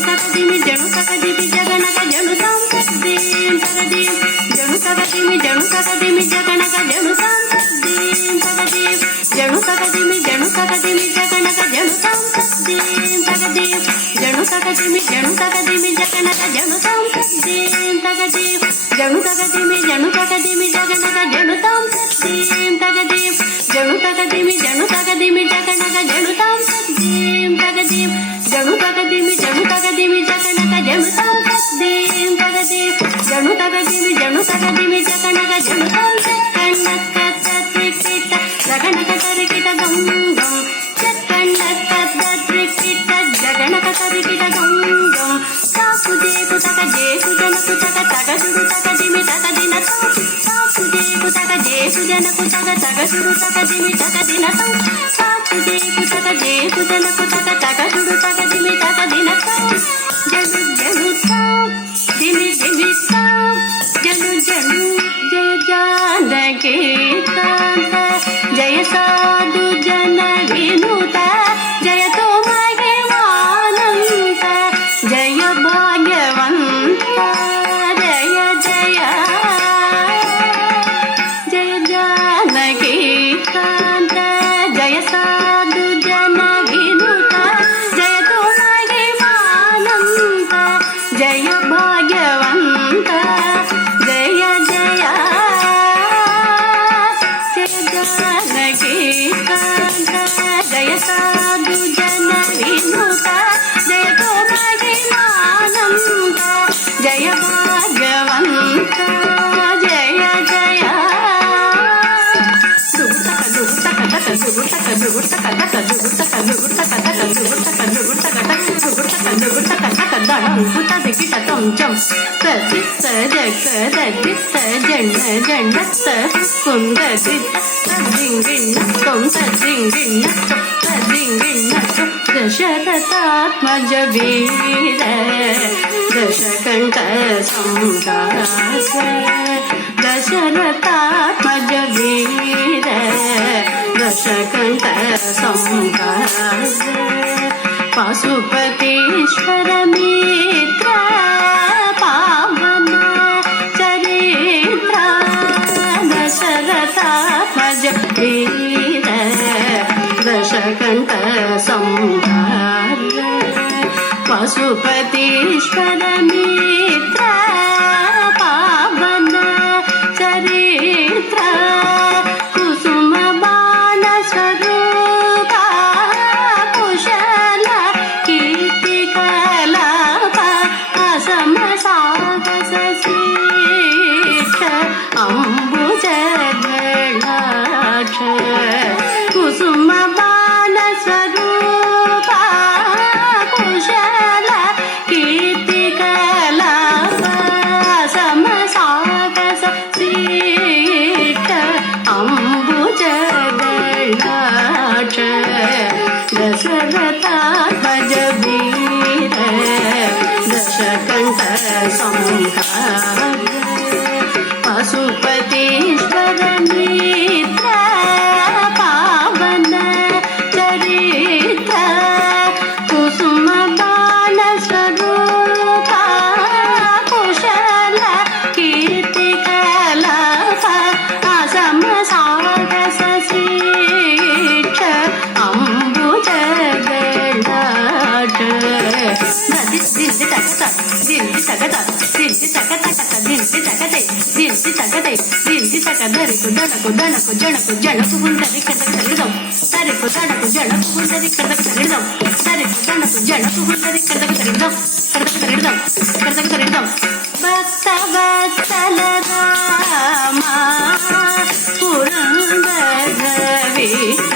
తగదిమి జను తగదిమి జగనక జను తాం తగదీం తగదీం జను తగదిమి జగనక జను తాం తగదీం తగదీం జను తగదిమి జగనక జను తాం తగదీం తగదీం జను తగదిమి జగనక జను తాం తగదీం తగదీం జను తగదిమి జగనక జను తాం తగదీం తగదీం జను తగదిమి జగనక జను తాం తగదీం తగదీం జను తగదిమి జగనక జను తాం తగదీం తగదీం జను తగదిమి జగనక జను తాం చక్కనక తత్రికిట జగనక తరికిట గం గం చక్కనక తత్రికిట జగనక తరికిట గం గం సాకు జేకు తక జేకు జనకు తక తగదుడు తగదిమి తగదిన సాకు జేకు తక జేకు జనకు తక తగదుడు తగదిమి తగదిన సాకు జేకు తక జేకు జనకు తక తగదుడు తగదిమి తగదిన జను జను తాం దిమి దిమి తాం జను జను జయ జానకి కాంత జయ సాధు జన వినుత జయ తో మహిమానంత జయ భాగ్యవంత జయ జయ జయ జానకి కాంత జయ సాధు జన వినుత జయ తో మహిమానంత జయ భాగ్యవంత జయ జయ జయ జానకి కాంత జయ సాధు జన వినుత జయ తో మహిమానంత జయ భాగ్యవంత జయ జయ దశరథాత్మజ వీర దశకంఠ సంహాస దశరథాత్మజ వీర దశకంఠ సంహాస పశుపతీశ్వర మిత్ర పావన చరిత్ర దశరథాత్మజ వీర దశకంఠ సంహార పశుపతీశ్వర మిత్ర పావన చరిత్ర కుసుమ బాణ స్వరూప కుశల కీర్తి కలాప అసమ సాహస శ్రేష్ఠ అంబుజ గణాక్ష కుసుమ బాణ స్వరూప కుశల కీర్తి కలాప సమ సాహస శ్రేష్ఠ అంబుజ గణాక్ష దశరథాత్మజ వీర దశకంఠ సంహార పశుపతీశ్వర మిత్ర పావన చరిత్ర కుసుమ బాణ స్వరూప కుశల కీర్తి కలాప అసమ సాహస శ్రేష్ఠ అంబుజ గణాక్ష దిండి తగత దిండి తగత దిండి తగతే దిండి తగతే దిండి తగ దరికి దడకు దడకు జడకు జడకు ఉండది కథకు తగిదాం దరికి దడకు జడకు ఉండది కథకు తగిదాం దరికి దడకు జడకు ఉండది కథకు తగిదాం కథకు తగిదాం భక్త వత్సల రామ పురందర వీర